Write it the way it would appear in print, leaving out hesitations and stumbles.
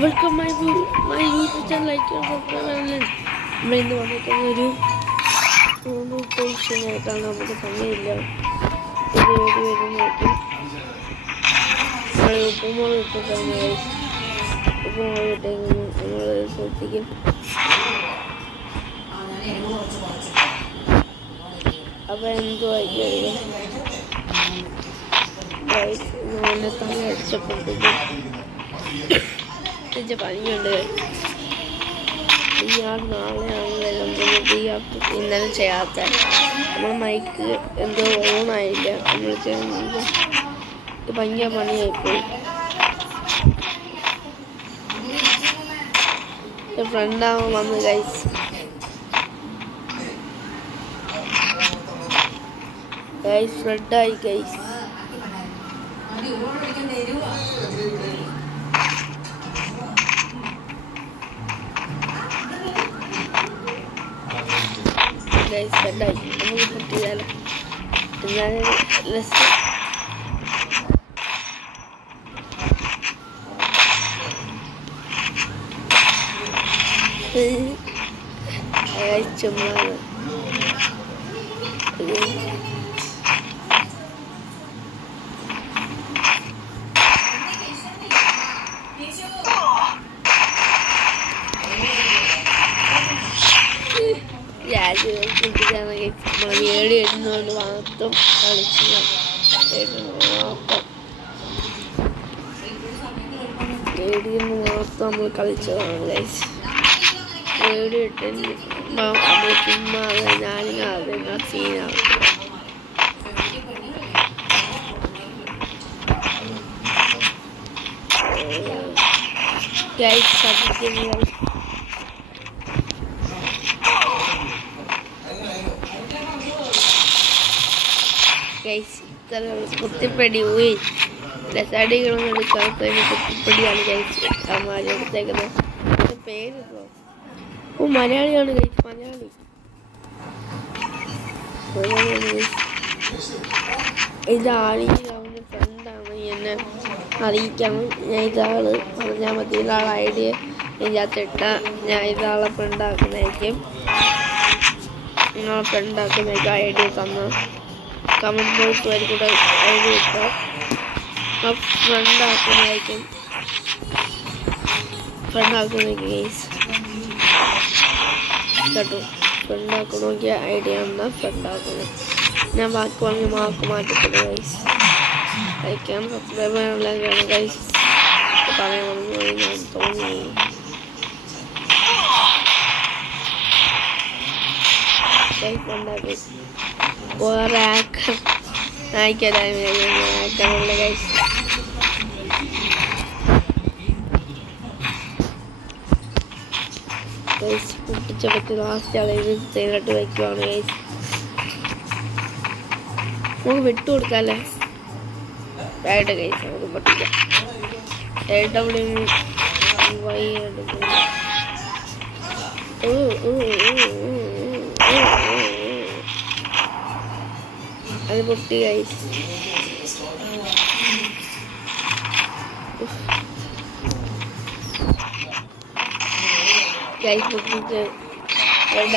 Welcome my YouTube channel, like and subscribe. നമ്മളിന്ന് വന്നിട്ടുള്ള ഒരു കോഴ്സിനായിട്ടാണ് നമുക്ക് സമയമില്ല ഇത് വരുന്നതായിരിക്കും. നമ്മൾ ഉപ്പുമുളക് ഇട്ടിട്ടാണ് ഉപ്പുമുളക് ഇട്ടേക്കുന്നു. നമ്മൾ പൊട്ടിക്കും. അപ്പം എന്തോ ആയിരിക്കും നല്ല തല അടിച്ചപ്പോഴത്തേക്കും പനിയുണ്ട്. നാളെയാണ് വരുന്നത്. ഇന്നലെ ചെയ്യാത്ത നമ്മൾ മൈക്ക് എന്തോ ഓണായില്ല. നമ്മൾ ചെയ്യുന്നത് ഭയങ്കര പണിയായിപ്പോയി. ഫ്രണ്ടാവാൻ വന്ന് ഗൈസ് ഫ്രണ്ടായി ഗൈസ്. ഫ്രണ്ടായി നമുക്ക് കിട്ടിയാലോ. ഞാൻ ചുമ്മാണ് നമ്മളെ വീട് ഇടുന്നതുകൊണ്ട് മാത്രം കളിക്കുക. വീടിൽ മാത്രം നമ്മൾ കളിച്ചതാണ് ഗൈസ്. വീട് ഇട്ട് നമ്മൾ ചുമ്മാ ഞാനിങ്ങനെ സീനാവും. ഗൈസ് സത്യം ഗൈസ് ഇത്ര കുത്തിപ്പടി പോയി രസടികളൊന്നും എടുക്കാത്തതിന് കുത്തിപ്പടിയാണ് ഗൈസ് അമ്മാരി എടുത്തേക്കുന്നത്. പേരുണ്ടോ? ഓ മലയാളിയാണ് ഗൈസ്. മലയാളി ഇതാണെങ്കിൽ അവൻ്റെ ഫ്രണ്ടാണ്. എന്നെ അറിയിക്കണം. ഞാൻ ഇതാള് പറഞ്ഞാൽ മതി. ഇതാൾ ഐഡിയ ഇതിനകത്തിട്ട ഞാൻ ഇതാളെ ഫ്രണ്ടാക്കുന്നതായിരിക്കും. നിങ്ങളെ ഫ്രണ്ടാക്കുന്നതായിരിക്കും ഐഡിയ തന്ന കമൻറ്റ് ബോക്സ് വരി കൂടെ ഐഡിയ ഇട്ടോ. ഫ്രണ്ടാക്കുന്നതായിരിക്കും ഗൈസ് കേട്ടോ. ഫ്രണ്ടാക്കണമെങ്കിൽ ഐഡിയ ഉണ്ടോ ഫ്രണ്ടാക്കണം. ഞാൻ വാക്ക് വാങ്ങി മാർക്ക് മാറ്റിട്ടുണ്ട് ഗൈസ്. അയക്കാൻ സബ്സ്ക്രൈബ് ചെയ്യാനുള്ള ഗൈസ് പറയാമെന്ന് ഞാൻ തോന്നുന്നു. ഉണ്ടാക്കി വേറെ ആക്കാനുള്ള ഗൈസ്. ഗൈസ് പൊട്ടിച്ചെടുത്ത് ലാസ്റ്റ് അളവ് തേനിട്ട് വയ്ക്കുവാണ് ഗൈസ്. നമുക്ക് വിട്ടു കൊടുക്കാല്ലേ ആയിട്ട് ഗൈസ്. നമുക്ക് പൊട്ടിക്കാം. വൈ എടുക്കും. അത് പൊട്ടി ഗൈസ്. ഗൈസ് പൊട്ടിച്ച് കഴിഞ്ഞ